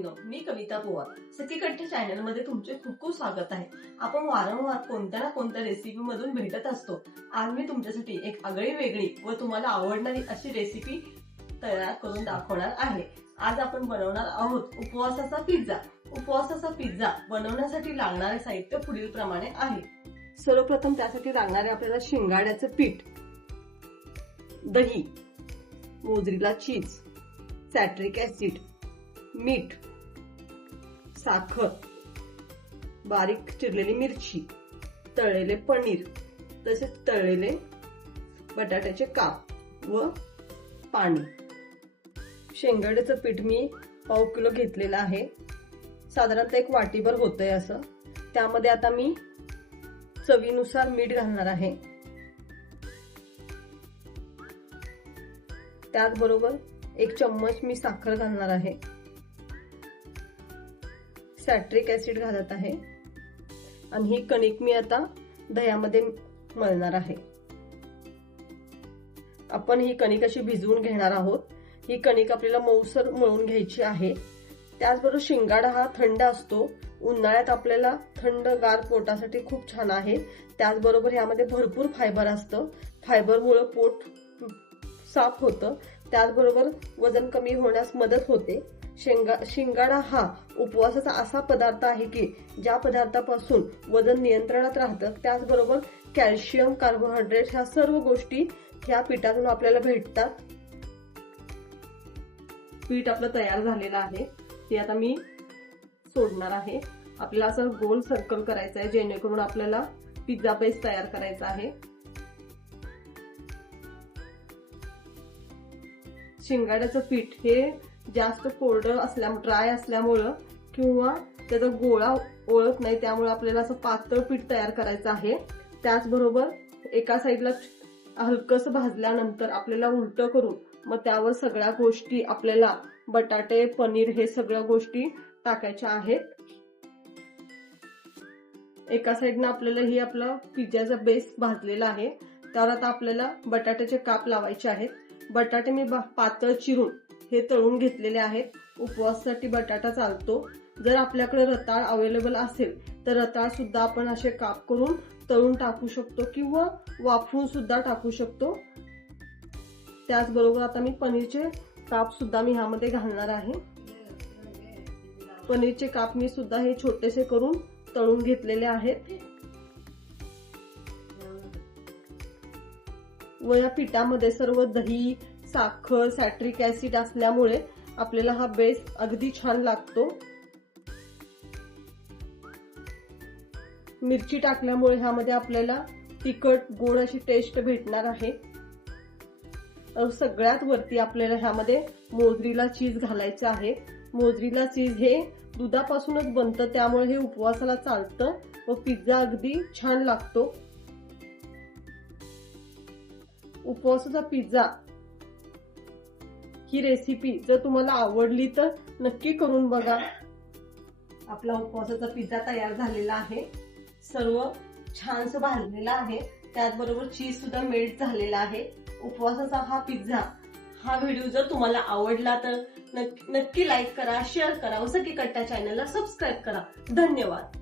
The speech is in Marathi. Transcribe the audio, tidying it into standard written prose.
मैत्रिणींनो, मी कविता पोवार सखी कट्टे चॅनल मध्ये तुमचे खूप खूप स्वागत आहे। आपण वारंवार कोणत्या ना कोणत्या रेसिपी मधून भेटत असतो। आज मी तुमच्यासाठी एक आगळी वेगळी व तुम्हाला आवडणारी अशी रेसिपी तयार करून दाखवणार आहे। आज आपण बनवणार आहोत उपवासाचा पिझ्झा। उपवासाचा पिझ्झा बनवण्यासाठी लागणारे साहित्य पुढील प्रमाणे आहे। सर्वप्रथम त्यासाठी लागणारे आपल्याला शिंगाड्याचे पीठ, दही, मोझरेला चीज, सॅट्रिक ऍसिड, मीठ, साखर, बारीक चिरलेली मिरची, तळलेले पनीर, तसेच तळलेले बटाट्याचे काप व पाणी। शेंगदाण्याचं पीठ मी पाव किलो घेतलेलं आहे, साधारणतः एक वाटीभर होतंय असं। त्यामध्ये आता मी चवीनुसार मीठ घालणार आहे, त्याचबरोबर 1 चम्मच मी साखर घालणार आहे, सॅट्रिक ऍसिड घालत आहे आणि ही कणिक मी आता दह्यामध्ये मळणार आहे। आपण ही कणिक अशी भिजवून घेणार आहोत। ही कणिक आपल्याला मऊसर मळून घ्यायची आहे। त्याचबरोबर शिंगाडा हा थंड असतो, उन्हाळ्यात आपल्याला थंडगार पोटासाठी खूप छान आहे। त्याचबरोबर यामध्ये भरपूर फायबर असतं, फायबरमुळे पोट साफ होतं, त्याचबरोबर वजन कमी होण्यास मदत होते। शिंगाडा हा उपवासाचा असा पदार्थ आहे की ज्या पदार्थापासून वजन नियंत्रणात राहतं। त्याचबरोबर कॅल्शियम, कार्बोहायड्रेट ह्या सर्व गोष्टी ह्या पिठातून आपल्याला भेटतात। पीठ आपलं तयार झालेलं आहे, ते आता मी सोडणार आहे। आपल्याला असं गोल सर्कल करायचं आहे, जेणेकरून आपल्याला पिझ्झा बेस तयार करायचा आहे। शिंगाड्याचं पीठ हे जास्त कोरडं ड्राय असल्यामुळं किंवा त्याचा गोळा ओळख नाही, त्यामुळे आपल्याला असं पातळ पीठ तयार करायचं आहे। त्याचबरोबर एका साईडला हलकसं भाजल्यानंतर आपल्याला उलट करून मग त्यावर सगळ्या गोष्टी आपल्याला बटाटे, पनीर हे सगळ्या गोष्टी टाकायच्या आहेत। एका साईडनं आपल्याला ही आपला पिझ्झाचा बेस भाजलेला आहे, त्यावर आता आपल्याला बटाट्याचे काप लावायचे आहेत। बटाटे मी पातळ चिरून हे तळून घेतलेले आहेत। उपवासासाठी बटाटा चालतो। जर आपल्याकडे रताळ अवेलेबल असेल तर रताळ सुद्धा आपण असे काप करून तळून टाकू शकतो किंवा वाफवून सुद्धा टाकू शकतो। त्याचबरोबर आता मी पनीरचे काप सुद्धा मी ह्यामध्ये घालणार आहे। पनीरचे काप मी सुद्धा हे छोटेसे करून तळून घेतलेले आहेत व या पिठामध्ये सर्व दही, साखर, सॅट्रिक ऍसिड असल्यामुळे आपल्याला हा बेस अगदी छान लागतो। मिरची टाकल्यामुळे ह्यामध्ये आपल्याला तिखट गोड अशी टेस्ट भेटणार आहे। सगळ्यात वरती आपल्याला ह्यामध्ये मोझरेला चीज घालायचं आहे। मोझरेला चीज हे दुधापासूनच बनतं, त्यामुळे हे उपवासाला चालतं व पिझ्झा अगदी छान लागतो। उपवासाचा पिझ्झा ही रेसिपी जर तुम्हाला आवडली तर नक्की करून बघा। आपला उपवासाचा पिझ्झा तयार झालेला आहे, सर्व छानसं भाजलेला आहे, त्याचबरोबर चीज सुद्धा मेल्ट झालेला आहे। उपवासाचा हा पिझ्झा हा व्हिडिओ जर तुम्हाला आवडला तर नक्की लाईक करा, शेअर करा व सखी कट्टा चॅनलला सबस्क्राईब करा। धन्यवाद।